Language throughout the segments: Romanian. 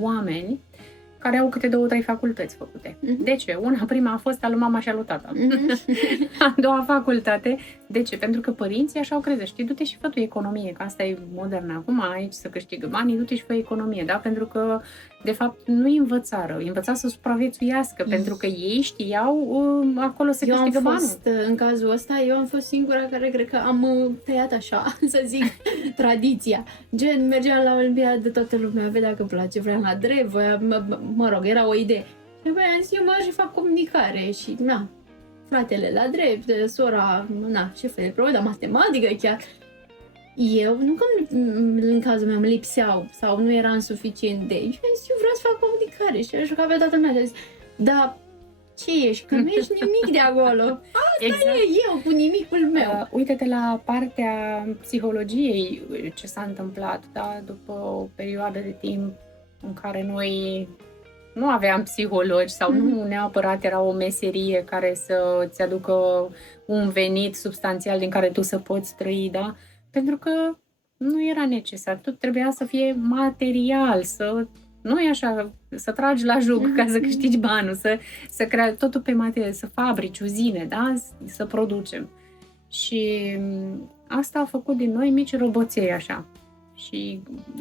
oameni care au câte 2-3 facultăți făcute. De ce? Prima a fost a lui mama și a lui tata. A doua facultate. De ce? Pentru că părinții așa au crezut. Știi, du-te și fă tu economie, că asta e modern acum, aici să câștigă banii, du-te și fă economie, da? Pentru că, de fapt, nu-i învățară. Îi învăța să supraviețuiască, pentru că ei știau acolo să câștigă banul. În cazul ăsta, eu am fost singura care cred că am tăiat așa, să zic, tradiția. Gen, mergeam la Olimpiadă de toată lumea, vedea că place, vrea la drept, voia, mă rog, era o idee. Și apoi am zis, eu mă și fac comunicare și, na, fratele la drept, sora, na, ce fel de probleme, dar matematică chiar. Eu, nu că în cazul meu îmi lipseau sau nu eram suficient de aici, eu vreau să fac comunicare și aș juca pe toată lumea și a zis, da, ce ești? Că nu ești nimic de acolo. Asta exact. E eu cu nimicul meu. Uite-te la partea psihologiei ce s-a întâmplat, da? După o perioadă de timp în care noi nu aveam psihologi sau nu neapărat era o meserie care să-ți aducă un venit substanțial din care tu să poți trăi, da? Pentru că nu era necesar. Tot trebuia să fie material, nu e așa, să tragi la jug ca să câștigi banul, să creezi totul pe materie, să fabrici uzine, da? Să producem. Și asta a făcut din noi mici roboței așa. Și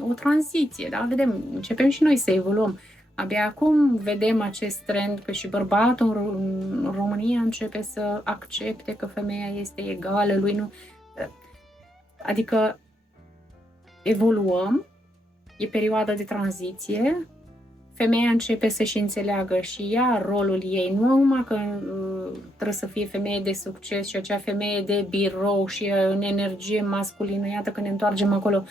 o tranziție, da? Vedem, începem și noi să evoluăm. Abia acum vedem acest trend că și bărbatul în România începe să accepte că femeia este egală lui, nu. Adică evoluăm, e perioada de tranziție, femeia începe să-și înțeleagă și ea rolul ei, nu numai că trebuie să fie femeie de succes și acea femeie de birou și în energie masculină, iată că ne întoarcem acolo.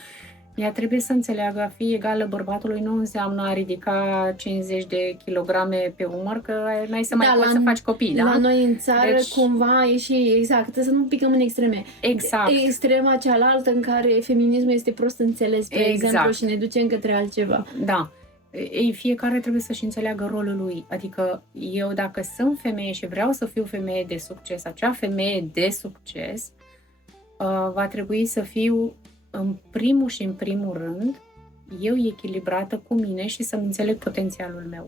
Ea trebuie să înțeleagă a fi egală bărbatului nu înseamnă a ridica 50 de kilograme pe umăr, că n-ai să mai poți să faci copii, da? La noi în țară cumva e și exact, trebuie să nu picăm în extreme. Exact. Extrema cealaltă în care feminismul este prost înțeles, pe exemplu, și ne ducem către altceva. Da. Ei, fiecare trebuie să-și înțeleagă rolul lui. Adică eu dacă sunt femeie și vreau să fiu femeie de succes, acea femeie de succes va trebui să fiu în primul și în primul rând eu echilibrată cu mine și să-mi înțeleg potențialul meu.